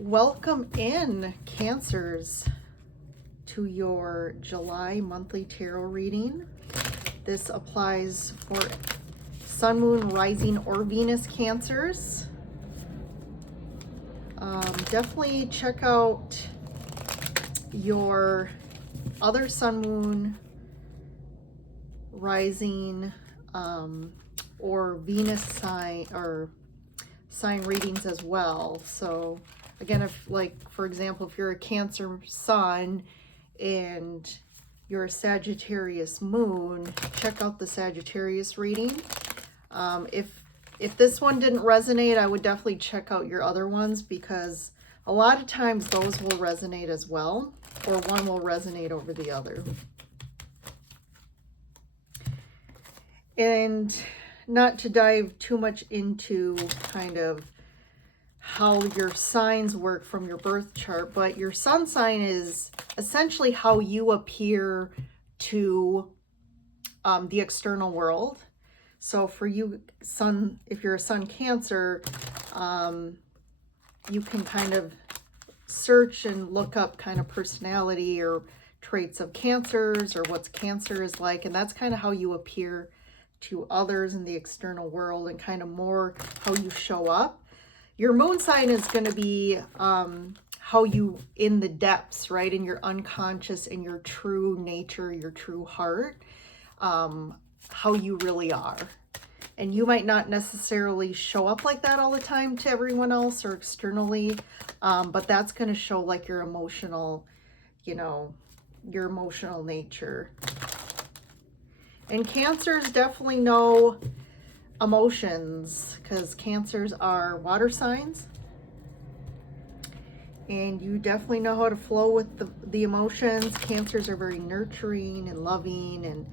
Welcome in, Cancers, to your July monthly tarot reading. This applies for Sun, Moon, Rising, or Venus Cancers. Definitely check out your other Sun, Moon, Rising, or Venus sign readings as well. So again, if, like, for example, if you're a Cancer Sun and you're a Sagittarius Moon, check out the Sagittarius reading. If this one didn't resonate, I would definitely check out your other ones, because a lot of times those will resonate as well, or one will resonate over the other. And not to dive too much into kind of how your signs work from your birth chart, but your sun sign is essentially how you appear to the external world. So for you, Sun, if you're a Sun Cancer, you can kind of search and look up kind of personality or traits of Cancers, or what's Cancer is like, and that's kind of how you appear to others in the external world, and kind of more how you show up. Your moon sign is going to be how you, in the depths, right, in your unconscious, in your true nature, your true heart, how you really are. And you might not necessarily show up like that all the time to everyone else or externally, but that's going to show like your emotional, your emotional nature. And Cancers definitely know emotions, because Cancers are water signs, and you definitely know how to flow with the emotions. Cancers are very nurturing and loving and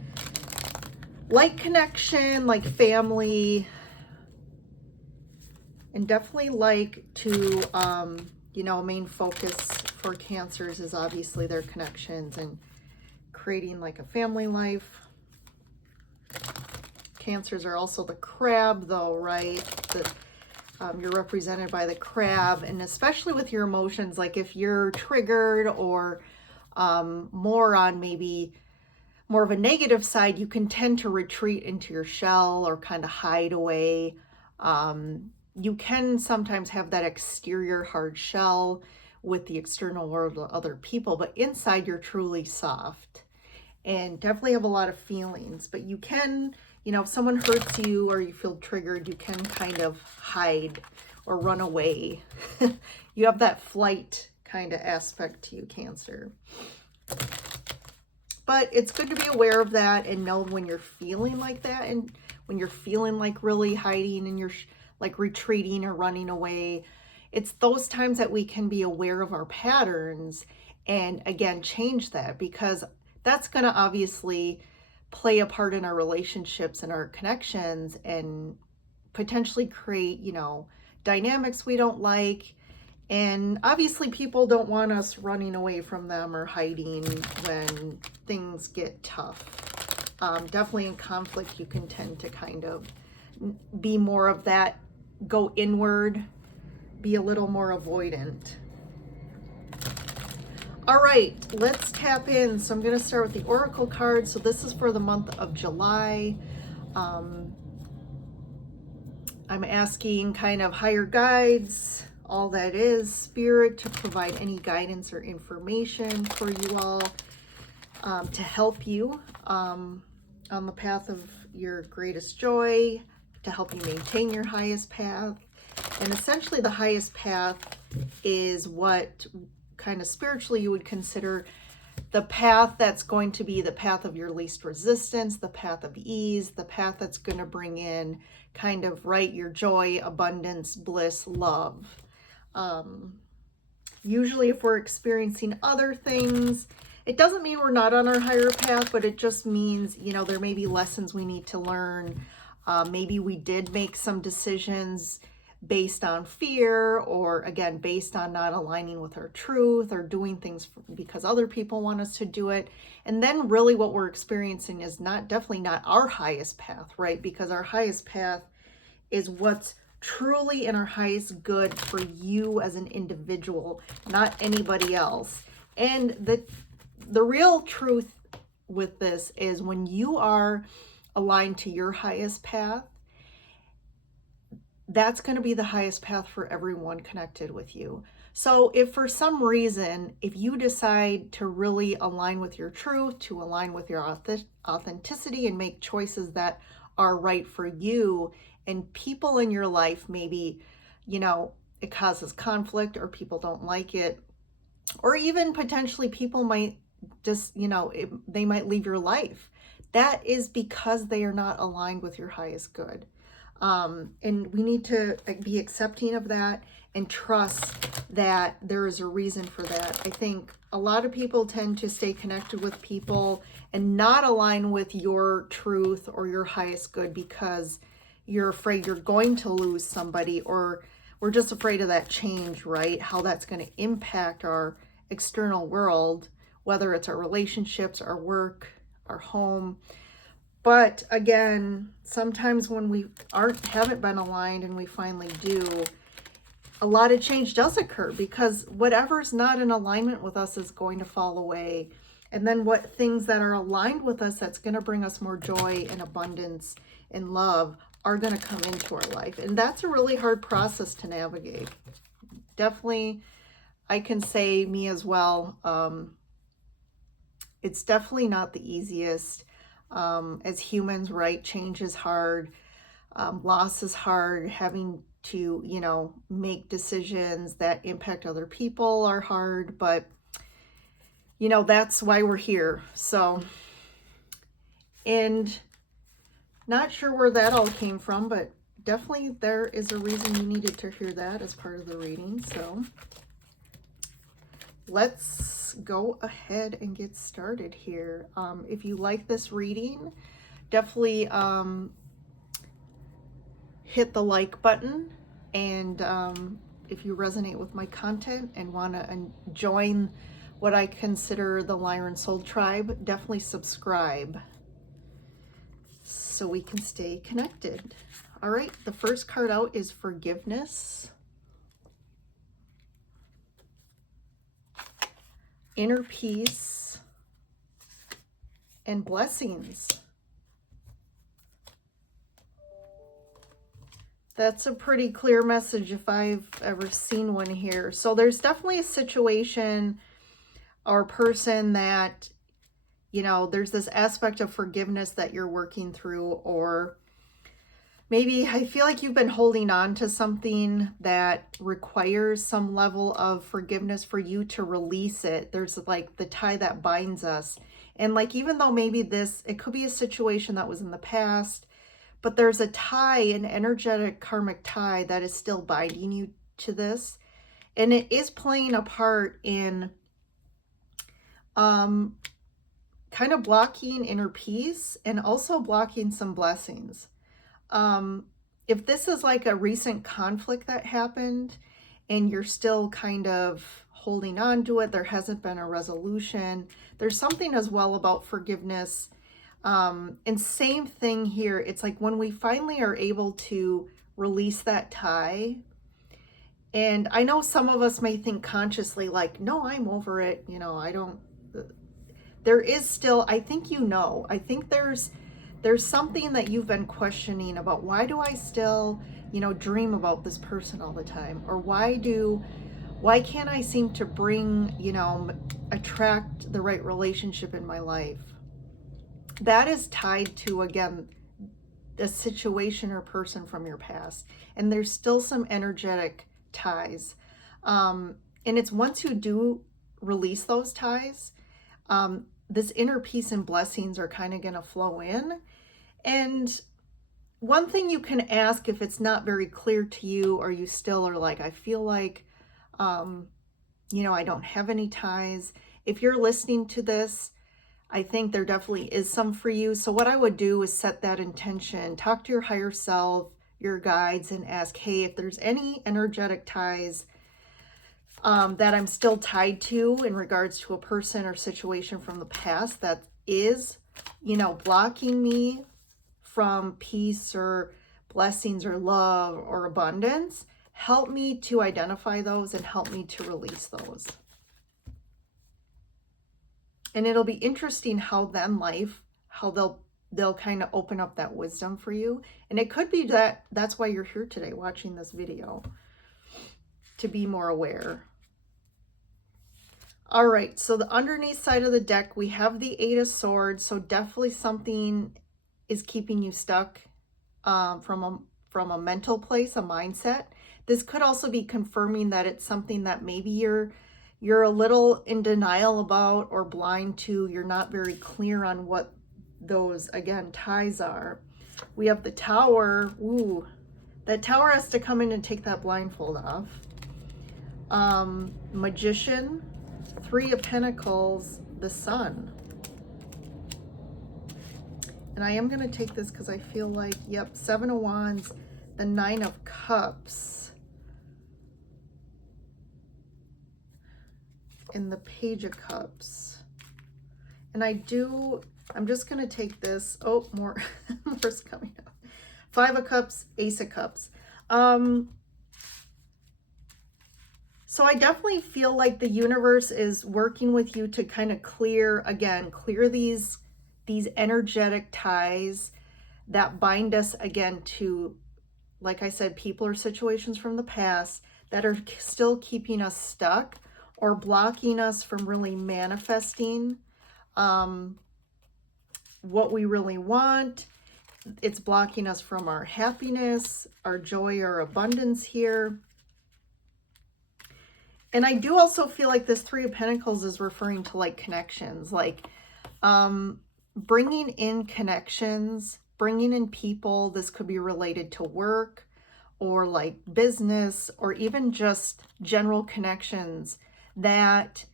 like connection, like family, and definitely like to main focus for Cancers is obviously their connections and creating like a family life. Cancers are also the crab, though, right? You're represented by the crab, and especially with your emotions, like if you're triggered or more on maybe more of a negative side, you can tend to retreat into your shell or kind of hide away. You can sometimes have that exterior hard shell with the external world of other people, but inside you're truly soft and definitely have a lot of feelings. But you can, if someone hurts you or you feel triggered, you can kind of hide or run away. You have that flight kind of aspect to you, Cancer. But it's good to be aware of that and know when you're feeling like that, and when you're feeling like really hiding and you're like retreating or running away. It's those times that we can be aware of our patterns and again change that, because that's going to obviously play a part in our relationships and our connections, and potentially create, dynamics we don't like. And obviously people don't want us running away from them or hiding when things get tough. Definitely in conflict, you can tend to kind of be more of that, go inward, be a little more avoidant. All right, let's tap in. So I'm going to start with the Oracle card. So this is for the month of July. I'm asking kind of higher guides, all that is, Spirit, to provide any guidance or information for you all, to help you on the path of your greatest joy, to help you maintain your highest path. And essentially the highest path is what kind of spiritually you would consider the path that's going to be the path of your least resistance, the path of ease, the path that's going to bring in kind of, right, your joy, abundance, bliss, love. Usually if we're experiencing other things, it doesn't mean we're not on our higher path, but it just means, there may be lessons we need to learn. Maybe we did make some decisions based on fear, or again, based on not aligning with our truth, or doing things because other people want us to do it. And then really what we're experiencing is definitely not our highest path, right? Because our highest path is what's truly in our highest good for you as an individual, not anybody else. And the real truth with this is when you are aligned to your highest path, that's going to be the highest path for everyone connected with you. So if for some reason, if you decide to really align with your truth, to align with your authenticity and make choices that are right for you, and people in your life, maybe, you know, it causes conflict or people don't like it, or even potentially people might just, you know, they might leave your life. That is because they are not aligned with your highest good. And we need to be accepting of that and trust that there is a reason for that. I think a lot of people tend to stay connected with people and not align with your truth or your highest good because you're afraid you're going to lose somebody, or we're just afraid of that change, right? How that's going to impact our external world, whether it's our relationships, our work, our home. But again, sometimes when we haven't been aligned and we finally do, a lot of change does occur because whatever's not in alignment with us is going to fall away. And then what things that are aligned with us, that's going to bring us more joy and abundance and love, are going to come into our life. And that's a really hard process to navigate. Definitely, I can say me as well. It's definitely not the easiest. As humans, right? Change is hard. Loss is hard. Having to, you know, make decisions that impact other people are hard. But, you know, that's why we're here. So, and not sure where that all came from, but definitely there is a reason you needed to hear that as part of the reading. So let's go ahead and get started here. If you like this reading, definitely hit the like button. And if you resonate with my content and want to join what I consider the Lyran Soul Tribe, definitely subscribe so we can stay connected. All right, the first card out is forgiveness, inner peace, and blessings. That's a pretty clear message if I've ever seen one here. So there's definitely a situation or person that, you know, there's this aspect of forgiveness that you're working through, or maybe I feel like you've been holding on to something that requires some level of forgiveness for you to release it. There's like the tie that binds us. And like, even though maybe it could be a situation that was in the past, but there's a tie, an energetic karmic tie that is still binding you to this. And it is playing a part in kind of blocking inner peace and also blocking some blessings. If this is like a recent conflict that happened and you're still kind of holding on to it, there hasn't been a resolution, there's something as well about forgiveness. And same thing here. It's like when we finally are able to release that tie, and I know some of us may think consciously like, no, I'm over it. You know, there is still, I think, you know, I think there's something that you've been questioning about. Why do I still, you know, dream about this person all the time? Or why can't I seem to bring, you know, attract the right relationship in my life? That is tied to, again, a situation or person from your past. And there's still some energetic ties. And it's once you do release those ties, this inner peace and blessings are kind of going to flow in. And one thing you can ask if it's not very clear to you, or you still are like, I feel like, you know, I don't have any ties. If you're listening to this, I think there definitely is some for you. So what I would do is set that intention, talk to your higher self, your guides, and ask, hey, if there's any energetic ties that I'm still tied to in regards to a person or situation from the past that is, you know, blocking me from peace or blessings or love or abundance. Help me to identify those and help me to release those. And it'll be interesting how then how they'll kind of open up that wisdom for you. And it could be that that's why you're here today watching this video, to be more aware. All right, so the underneath side of the deck, we have the Eight of Swords. So definitely something is keeping you stuck from a mental place, a mindset. This could also be confirming that it's something that maybe you're a little in denial about or blind to. You're not very clear on what those, again, ties are. We have the Tower. Ooh, that Tower has to come in and take that blindfold off. Magician, Three of Pentacles, the Sun. And I am going to take this because I feel like, yep, Seven of Wands, the Nine of Cups, and the Page of Cups. And I'm just going to take this. Oh, more's coming up. Five of Cups, Ace of Cups. So I definitely feel like the universe is working with you to kind of clear these energetic ties that bind us again to, like I said, people or situations from the past that are still keeping us stuck or blocking us from really manifesting what we really want. It's blocking us from our happiness, our joy, our abundance here. And I do also feel like this Three of Pentacles is referring to like connections, like bringing in connections, bringing in people. This could be related to work or like business or even just general connections that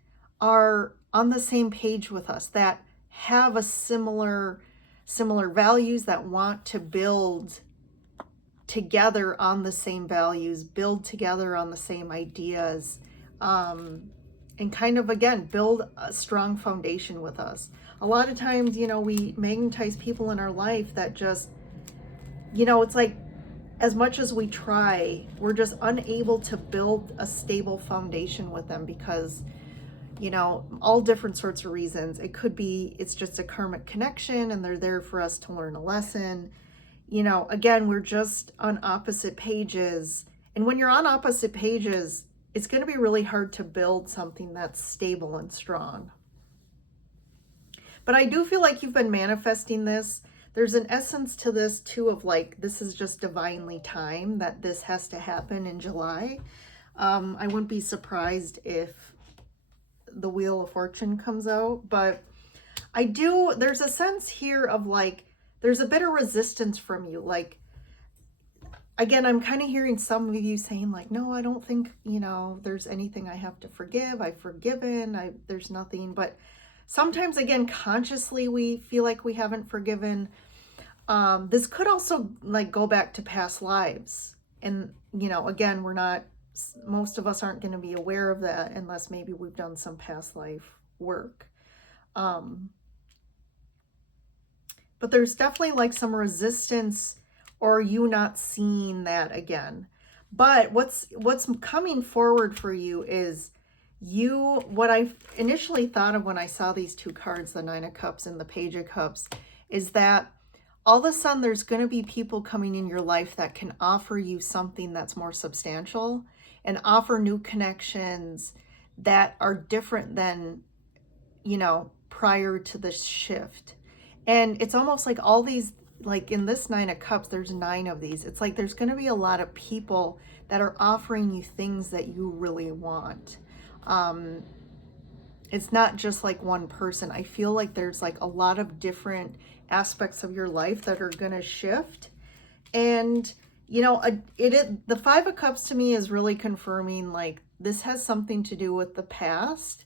are on the same page with us, that have a similar values, that want to build together on the same values, build together on the same ideas. And kind of, again, build a strong foundation with us. A lot of times, we magnetize people in our life that just, it's like as much as we try, we're just unable to build a stable foundation with them because, all different sorts of reasons. It could be it's just a karmic connection and they're there for us to learn a lesson. Again, we're just on opposite pages. And when you're on opposite pages, it's going to be really hard to build something that's stable and strong. But I do feel like you've been manifesting this. There's an essence to this too of like, this is just divinely timed that this has to happen in July. I wouldn't be surprised if the Wheel of Fortune comes out, but there's a sense here of like, there's a bit of resistance from you. Like, again, I'm kind of hearing some of you saying like, no, I don't think, there's anything I have to forgive. I've forgiven. There's nothing. But sometimes, again, consciously, we feel like we haven't forgiven. This could also like go back to past lives. And, again, most of us aren't going to be aware of that unless maybe we've done some past life work. But there's definitely like some resistance or you not seeing that again. But what's coming forward for you is what I initially thought of when I saw these two cards, the Nine of Cups and the Page of Cups, is that all of a sudden there's going to be people coming in your life that can offer you something that's more substantial and offer new connections that are different than, prior to the shift. And it's almost like all these, like in this Nine of Cups, there's 9 of these. It's like there's going to be a lot of people that are offering you things that you really want. It's not just like one person. I feel like there's like a lot of different aspects of your life that are going to shift. And, the Five of Cups to me is really confirming like this has something to do with the past.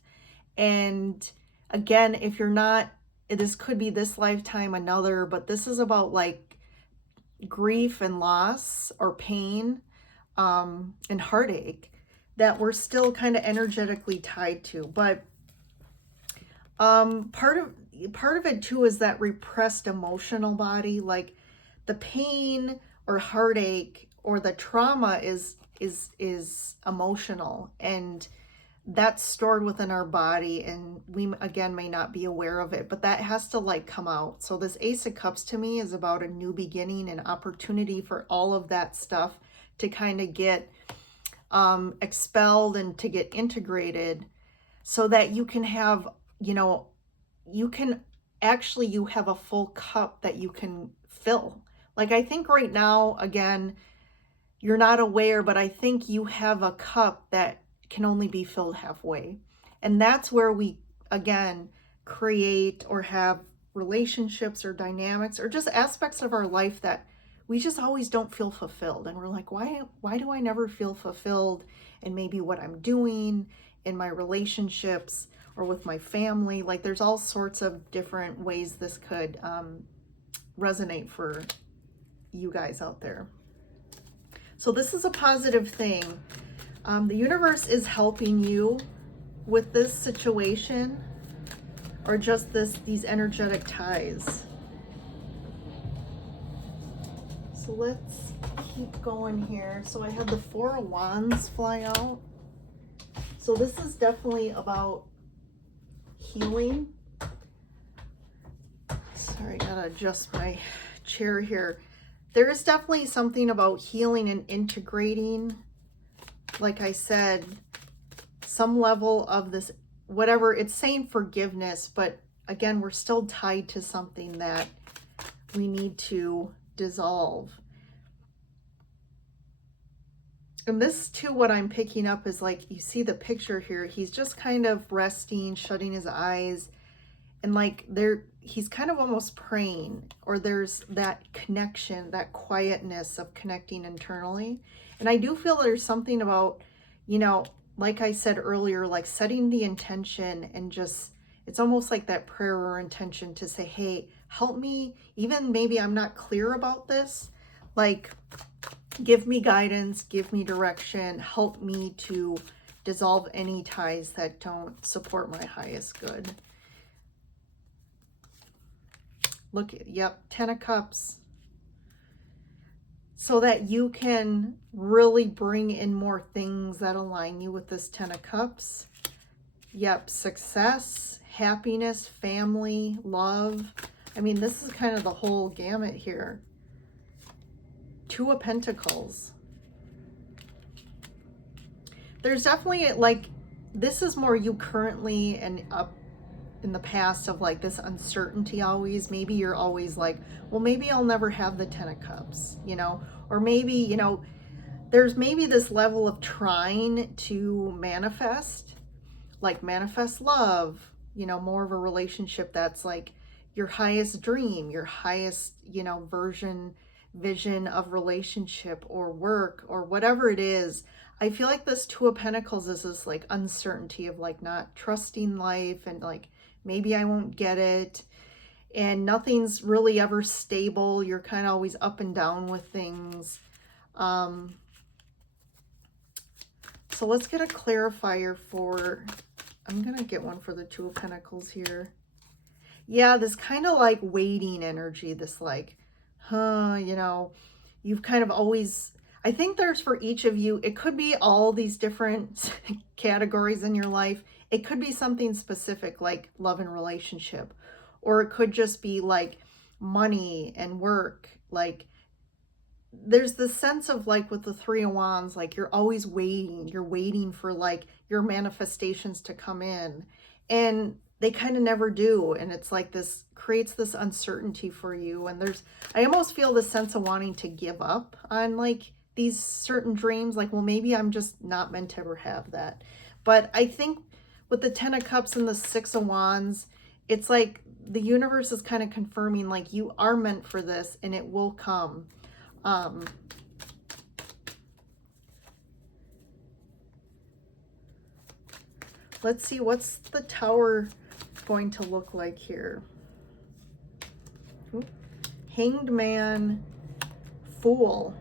And again, if you're not, this could be this lifetime, another, but this is about like grief and loss or pain and heartache that we're still kind of energetically tied to. But part of it too is that repressed emotional body, like the pain or heartache, or the trauma is emotional, and that's stored within our body, and we again may not be aware of it, but that has to like come out. So this Ace of Cups to me is about a new beginning, an opportunity for all of that stuff to kind of get expelled and to get integrated, so that you can have, you know, you can actually, you have a full cup that you can fill. Like, I think right now, again, you're not aware, but I think you have a cup that can only be filled halfway. And that's where we, again, create or have relationships or dynamics or just aspects of our life that we just always don't feel fulfilled. And we're like, why do I never feel fulfilled in maybe what I'm doing in my relationships or with my family? Like, there's all sorts of different ways this could resonate for you guys out there. So this is a positive thing. The universe is helping you with this situation, or just these energetic ties. So let's keep going here. So I have the Four of Wands fly out. So this is definitely about healing. Sorry, I gotta adjust my chair here. There is definitely something about healing and integrating, like I said, some level of this, whatever, it's saying forgiveness, but again, we're still tied to something that we need to dissolve. And this too, what I'm picking up is, like, you see the picture here, he's just kind of resting, shutting his eyes, and like he's kind of almost praying, or there's that connection, that quietness of connecting internally. And I do feel there's something about, you know, like I said earlier, like setting the intention, and just, it's almost like that prayer or intention to say, hey, help me, even maybe I'm not clear about this, like, give me guidance, give me direction, help me to dissolve any ties that don't support my highest good. Look, yep, 10 of Cups. So that you can really bring in more things that align you with this 10 of Cups. Yep, success, happiness, family, love. I mean, this is kind of the whole gamut here. Two of Pentacles. There's definitely, like, this is more you currently and up in the past of like this uncertainty always. Maybe you're always like, well, maybe I'll never have the 10 of Cups, you know, or maybe, you know, there's maybe this level of trying to manifest, like manifest love, you know, more of a relationship that's like your highest dream, your highest, you know, vision of relationship or work or whatever it is. I feel like this Two of Pentacles is this like uncertainty of like not trusting life, and like, maybe I won't get it, and nothing's really ever stable. You're kind of always up and down with things. So let's get a clarifier for, I'm going to get one for the Two of Pentacles here. Yeah, this kind of like waiting energy, this like, you know, you've kind of always, I think there's for each of you, it could be all these different categories in your life. It could be something specific like love and relationship, or it could just be like money and work. Like, there's this sense of like with the Three of Wands, like you're always waiting. You're waiting for like your manifestations to come in, and they kind of never do. And it's like this creates this uncertainty for you. And there's, I almost feel this sense of wanting to give up on like these certain dreams. Like, well, maybe I'm just not meant to ever have that. But I think with the 10 of Cups and the 6 of Wands, it's like the universe is kind of confirming like you are meant for this and it will come. Let's see, what's the Tower going to look like here? Oop. Hanged Man, Fool,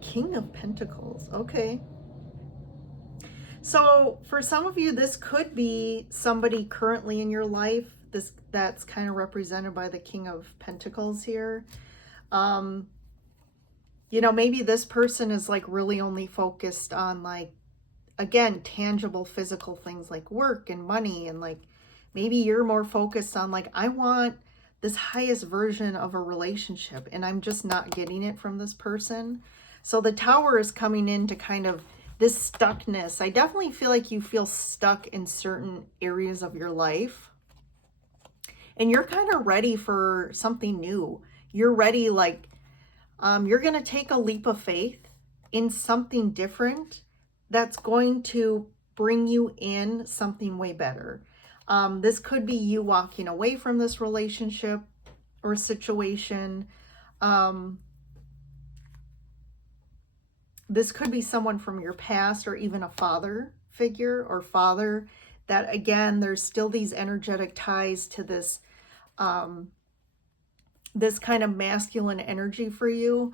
King of Pentacles. Okay. So for some of you, this could be somebody currently in your life that's kind of represented by the King of Pentacles here. Maybe this person is like really only focused on like, again, tangible physical things like work and money, and like maybe you're more focused on like, I want this highest version of a relationship and I'm just not getting it from this person. So the Tower is coming in to kind of this stuckness. I definitely feel like you feel stuck in certain areas of your life and you're kind of ready for something new. You're ready, like you're going to take a leap of faith in something different that's going to bring you in something way better. This could be you walking away from this relationship or situation. This could be someone from your past or even a father figure or father that, again, there's still these energetic ties to this, this kind of masculine energy for you.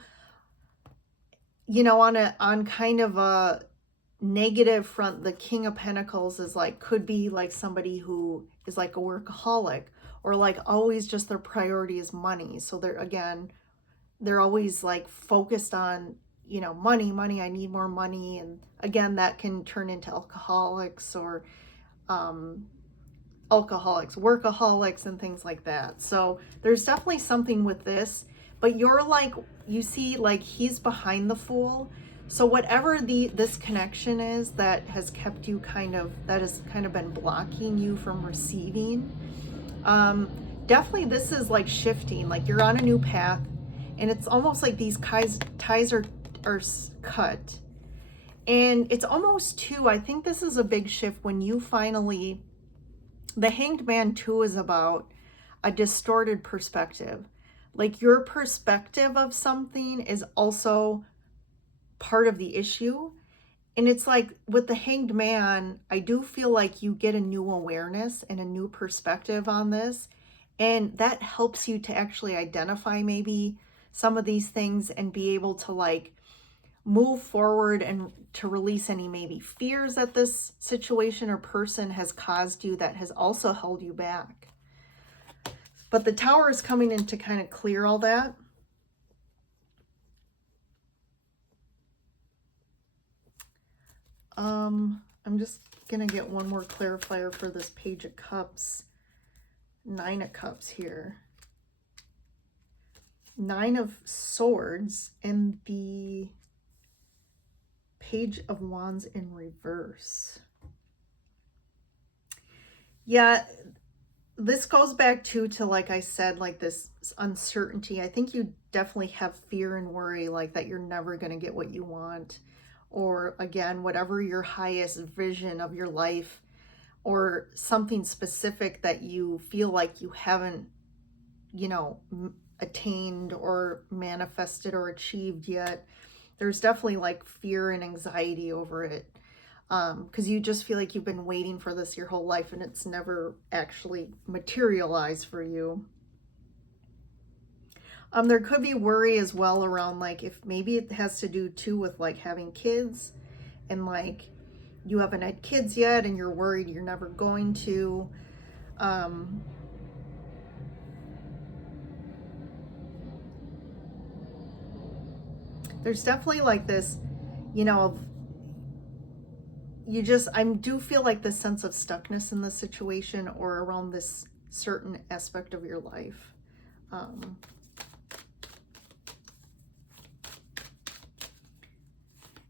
On kind of a negative front, the King of Pentacles is like, could be like somebody who is like a workaholic, or like always just their priority is money. So they're always like focused on, money, I need more money. And again, that can turn into alcoholics or workaholics and things like that. So there's definitely something with this, but you're like, you see, like he's behind the Fool. So whatever this connection is that has kept you that has kind of been blocking you from receiving, definitely this is like shifting, like you're on a new path, and it's almost like these ties are cut. And it's almost too, I think this is a big shift when you finally, the Hanged Man too is about a distorted perspective. Like your perspective of something is also part of the issue. And it's like with the Hanged Man, I do feel like you get a new awareness and a new perspective on this. And that helps you to actually identify maybe some of these things and be able to like move forward and to release any maybe fears that this situation or person has caused you that has also held you back. But the Tower is coming in to kind of clear all that. I'm just going to get one more clarifier for this Page of Cups. 9 of Cups here. 9 of Swords and the Page of Wands in reverse. Yeah, this goes back to like I said, like this uncertainty. I think you definitely have fear and worry, like that you're never going to get what you want. Or again, whatever your highest vision of your life, or something specific that you feel like you haven't, attained or manifested or achieved yet. There's definitely like fear and anxiety over it. Because you just feel like you've been waiting for this your whole life and it's never actually materialized for you. There could be worry as well around like if maybe it has to do too with like having kids, and like you haven't had kids yet and you're worried you're never going to. There's definitely like this, I do feel like this sense of stuckness in this situation or around this certain aspect of your life.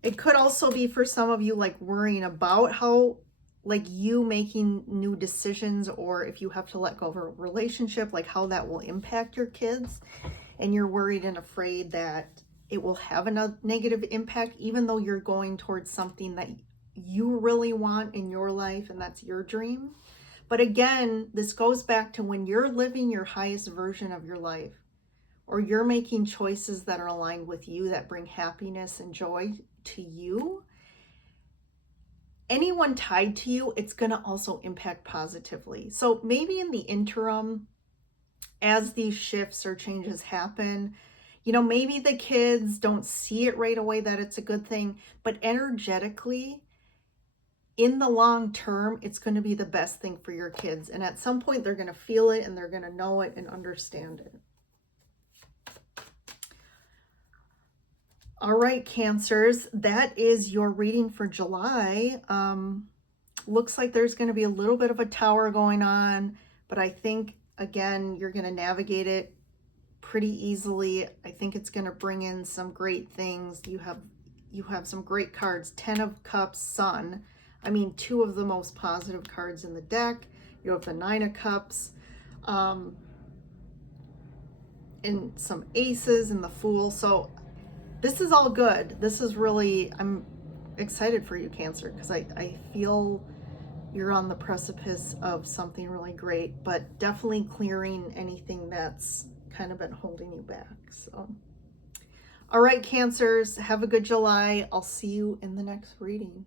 It could also be for some of you like worrying about how like you making new decisions, or if you have to let go of a relationship, like how that will impact your kids, and you're worried and afraid that it will have a negative impact, even though you're going towards something that you really want in your life and that's your dream. But again, this goes back to when you're living your highest version of your life, or you're making choices that are aligned with you, that bring happiness and joy to you, anyone tied to you, it's going to also impact positively. So maybe in the interim, as these shifts or changes happen, maybe the kids don't see it right away that it's a good thing, but energetically, in the long term, it's going to be the best thing for your kids. And at some point, they're going to feel it and they're going to know it and understand it. All right, Cancers, that is your reading for July. Looks like there's going to be a little bit of a tower going on, but I think, again, you're going to navigate it pretty easily. I think it's going to bring in some great things. You have some great cards. 10 of Cups, Sun. I mean, two of the most positive cards in the deck. You have the 9 of Cups, and some aces and the Fool. So this is all good. This is really, I'm excited for you, Cancer, because I feel you're on the precipice of something really great, but definitely clearing anything that's kind of been holding you back. So, all right, Cancers, have a good July. I'll see you in the next reading.